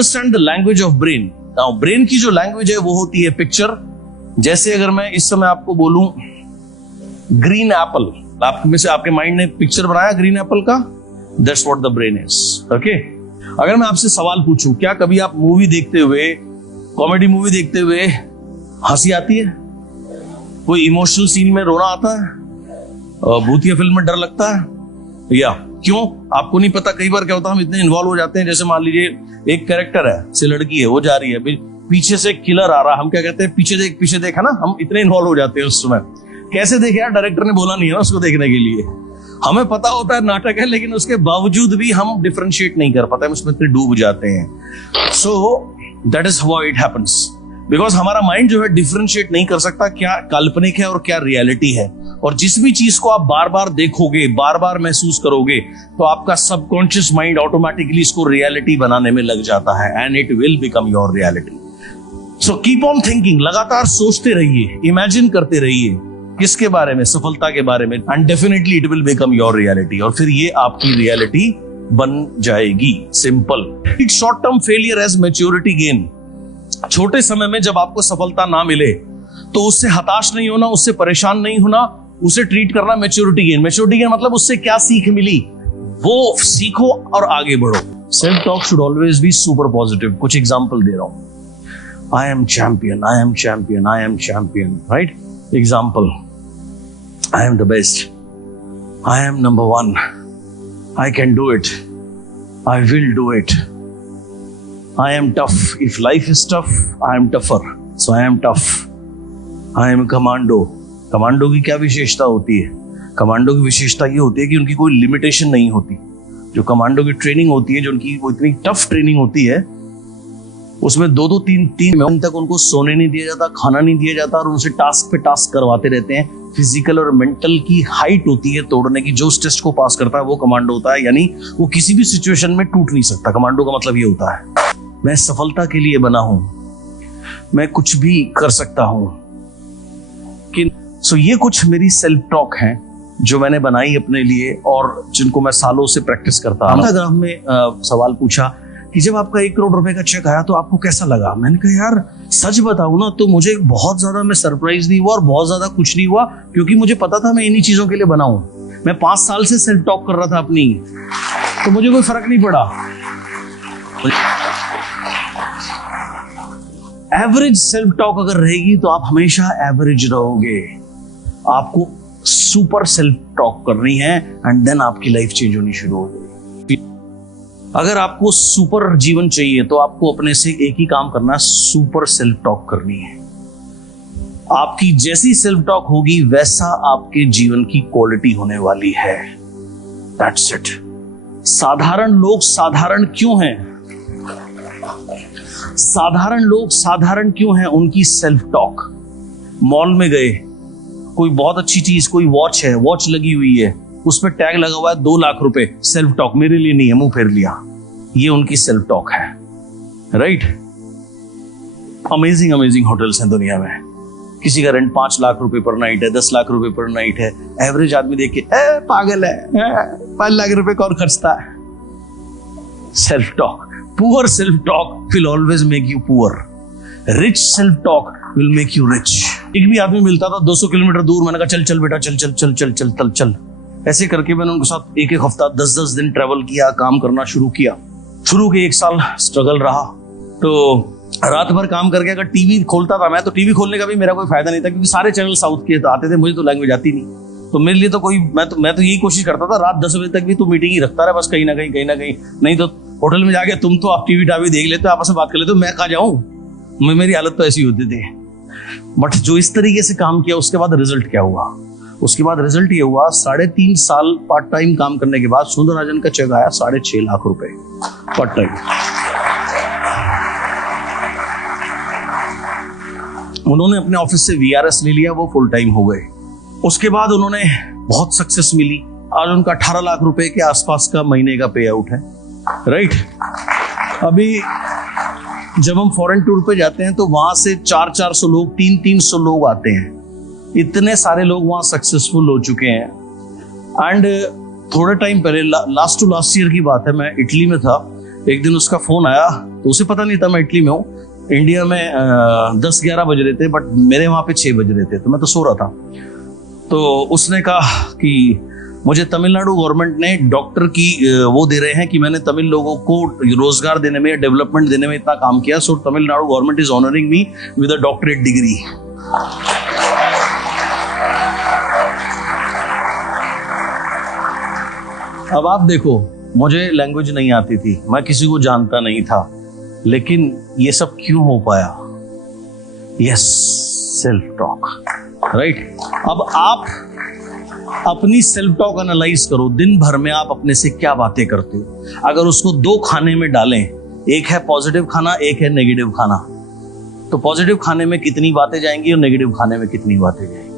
Understand the language of brain. Now brain की जो language है वो होती है पिक्चर। जैसे अगर मैं इस समय आपको बोलूं ग्रीन एप्पल, आप में से आपके माइंड ने पिक्चर बनाया ग्रीन एप्पल का, that's what the brain is. Okay, अगर मैं आपसे सवाल पूछूं, क्या कभी आप मूवी देखते हुए, कॉमेडी मूवी देखते हुए हंसी आती है? कोई इमोशनल सीन में रोना आता है? भूतिया फिल्म में डर लगता है? या क्यों? आपको नहीं पता। कई बार क्या होता है, हम इतने इन्वॉल्व हो जाते हैं। जैसे मान लीजिए एक कैरेक्टर है, से लड़की है, वो जा रही है, पीछे से किलर आ रहा, हम क्या कहते हैं, पीछे देख है ना, हम इतने इन्वॉल्व हो जाते हैं उस समय। कैसे देखे यार, डायरेक्टर ने बोला नहीं है ना उसको देखने के लिए। हमें पता होता है नाटक है, लेकिन उसके बावजूद भी हम डिफरेंशिएट नहीं कर पाते, हम उसमें इतने डूब जाते हैं। So that is how it happens, because हमारा माइंड जो है डिफरेंशिएट नहीं कर सकता क्या काल्पनिक है और क्या रियलिटी है। और जिस भी चीज को आप बार बार देखोगे, बार बार महसूस करोगे, तो आपका सबकॉन्शियस माइंड ऑटोमेटिकली इसको रियलिटी बनाने में लग जाता है, and it will become your reality. So keep on thinking, लगातार सोचते रहिए, इमेजिन करते रहिए, किसके बारे में? सफलता के बारे में, and definitely it will become your reality, और फिर ये आपकी रियलिटी बन जाएगी। Simple. It short term failure as maturity gain. छोटे समय में जब आपको सफलता ना मिले तो उससे हताश नहीं होना, उससे परेशान नहीं होना, उसे ट्रीट करना मैच्योरिटी गेन। मैच्योरिटी गेन मतलब उससे क्या सीख मिली वो सीखो और आगे बढ़ो। Self talk should always be super positive. कुछ एग्जांपल दे रहा हूं। I am champion, I am champion, I am champion, right? Example, I am the best. I am number one. I can do it. I will do it. I am tough. If life is tough, I am tougher. So I am tough. I am commando. Commando की क्या विशेषता होती है? Commando की विशेषता ये होती है कि उनकी कोई लिमिटेशन नहीं होती। जो कमांडो की ट्रेनिंग होती है, जो उनकी वो इतनी टफ ट्रेनिंग होती है, उसमें 2-2, 3-3 महीने तक उनको सोने नहीं दिया जाता, खाना नहीं दिया जाता, और उनसे टास्क पे टास्क करवाते रहते हैं। फिजिकल और मेंटल की हाइट होती है तोड़ने की। जो उस टेस्ट को पास करता है वो कमांडो होता है, यानी वो किसी भी सिचुएशन में टूट नहीं सकता। कमांडो का मतलब ये होता है, मैं सफलता के लिए बना हूं, मैं कुछ भी कर सकता हूं। सो ये कुछ मेरी सेल्फ टॉक है जो मैंने बनाई अपने लिए और जिनको मैं सालों से प्रैक्टिस करता हूं। अगर हमने सवाल पूछा कि जब आपका 1 करोड़ रुपए का चेक आया तो आपको कैसा लगा? मैंने कहा यार सच बताऊं ना तो मुझे बहुत ज्यादा मैं सरप्राइज नहीं हुआ और बहुत ज्यादा कुछ नहीं हुआ, क्योंकि मुझे पता था मैं इन्हीं चीजों के लिए बना हूं। मैं 5 साल से सेल्फ टॉक कर रहा था अपनी, तो मुझे कोई फर्क नहीं पड़ा। एवरेज सेल्फ टॉक अगर रहेगी तो आप हमेशा एवरेज रहोगे। आपको सुपर सेल्फ टॉक करनी है, एंड देन आपकी लाइफ चेंज होनी शुरू होगी। अगर आपको सुपर जीवन चाहिए तो आपको अपने से एक ही काम करना है, सुपर सेल्फ टॉक करनी है। आपकी जैसी सेल्फ टॉक होगी वैसा आपके जीवन की क्वालिटी होने वाली है। That's it. साधारण लोग साधारण क्यों हैं? साधारण लोग साधारण क्यों हैं? उनकी सेल्फ टॉक। मॉल में गए, कोई बहुत अच्छी चीज, कोई वॉच है, वॉच लगी हुई है, उस पर टैग लगा हुआ है 2 लाख रुपए, सेल्फ टॉक, मेरे लिए नहीं है, मुंह फेर लिया। ये उनकी सेल्फ टॉक है, राइट? अमेजिंग अमेजिंग होटल्स हैं दुनिया में। किसी का रेंट 5 लाख रुपए पर नाइट है, 10 लाख रुपए पर नाइट है। एवरेज आदमी देख के पागल है, 5 लाख रुपए कौन खर्चता है? Self talk. Poor self talk will always make you poor. Rich self talk will make you rich. एक भी आदमी मिलता था 200 किलोमीटर दूर, मैंने कहा चल चल बेटा, चल चल चल चल चल चल चल। ऐसे करके मैंने उनके साथ 1-1 हफ्ता, 10-10 दिन ट्रेवल किया, काम करना शुरू किया। शुरू के 1 साल स्ट्रगल रहा, तो रात भर काम करके अगर टीवी खोलता था मैं, तो टीवी खोलने का भी मेरा कोई फायदा नहीं था, क्योंकि सारे चैनल साउथ के आते थे, मुझे तो लैंग्वेज आती नहीं। तो मेरे लिए तो कोई, मैं तो यही कोशिश करता था रात 10 बजे तक भी तू मीटिंग ही रखता रहा, बस कहीं ना कहीं। नहीं तो होटल में जाके तुम तो आप टीवी टावी देख लेते हो, आपस में बात कर लेते हो, मैं कहाँ जाऊं? मेरी हालत तो ऐसी होती थी। बट जो इस तरीके से काम किया, उसके बाद रिजल्ट क्या हुआ? उसके बाद रिजल्ट ये हुआ, 3.5 साल पार्ट टाइम काम करने के बाद सुंदरराजन का चेक आया 6.5 लाख रुपए पार्ट टाइम। उन्होंने अपने ऑफिस से VRS ले लिया, वो फुल टाइम हो गए। उसके बाद उन्होंने बहुत सक्सेस मिली। आज उनका 18 लाख रुपए के आसपास का महीने का पे आउट है, राइट? अभी जब हम फॉरेन टूर पे जाते हैं तो वहां से 400-400 लोग, 300-300 लोग आते हैं। इतने सारे लोग वहां सक्सेसफुल हो चुके हैं। एंड थोड़े टाइम पहले, लास्ट ईयर की बात है, मैं इटली में था। एक दिन उसका फोन आया, तो उसे पता नहीं था मैं इटली में हूँ। इंडिया में 10-11 बज रहे थे, बट मेरे वहां पे 6 बज रहे थे, तो मैं तो सो रहा था। तो उसने कहा कि मुझे तमिलनाडु गवर्नमेंट ने डॉक्टर की वो दे रहे हैं कि मैंने तमिल लोगों को रोजगार देने में या डेवलपमेंट देने में इतना काम किया, so Tamil Nadu government is honouring me with a doctorate degree. अब आप देखो, मुझे लैंग्वेज नहीं आती थी, मैं किसी को जानता नहीं था, लेकिन ये सब क्यों हो पाया? Yes, self talk, right. अब आप अपनी सेल्फ टॉक एनालाइज करो, दिन भर में आप अपने से क्या बातें करते हो। अगर उसको 2 खाने में डालें, एक है पॉजिटिव खाना, एक है नेगेटिव खाना, तो पॉजिटिव खाने में कितनी बातें जाएंगी और नेगेटिव खाने में कितनी बातें जाएंगी?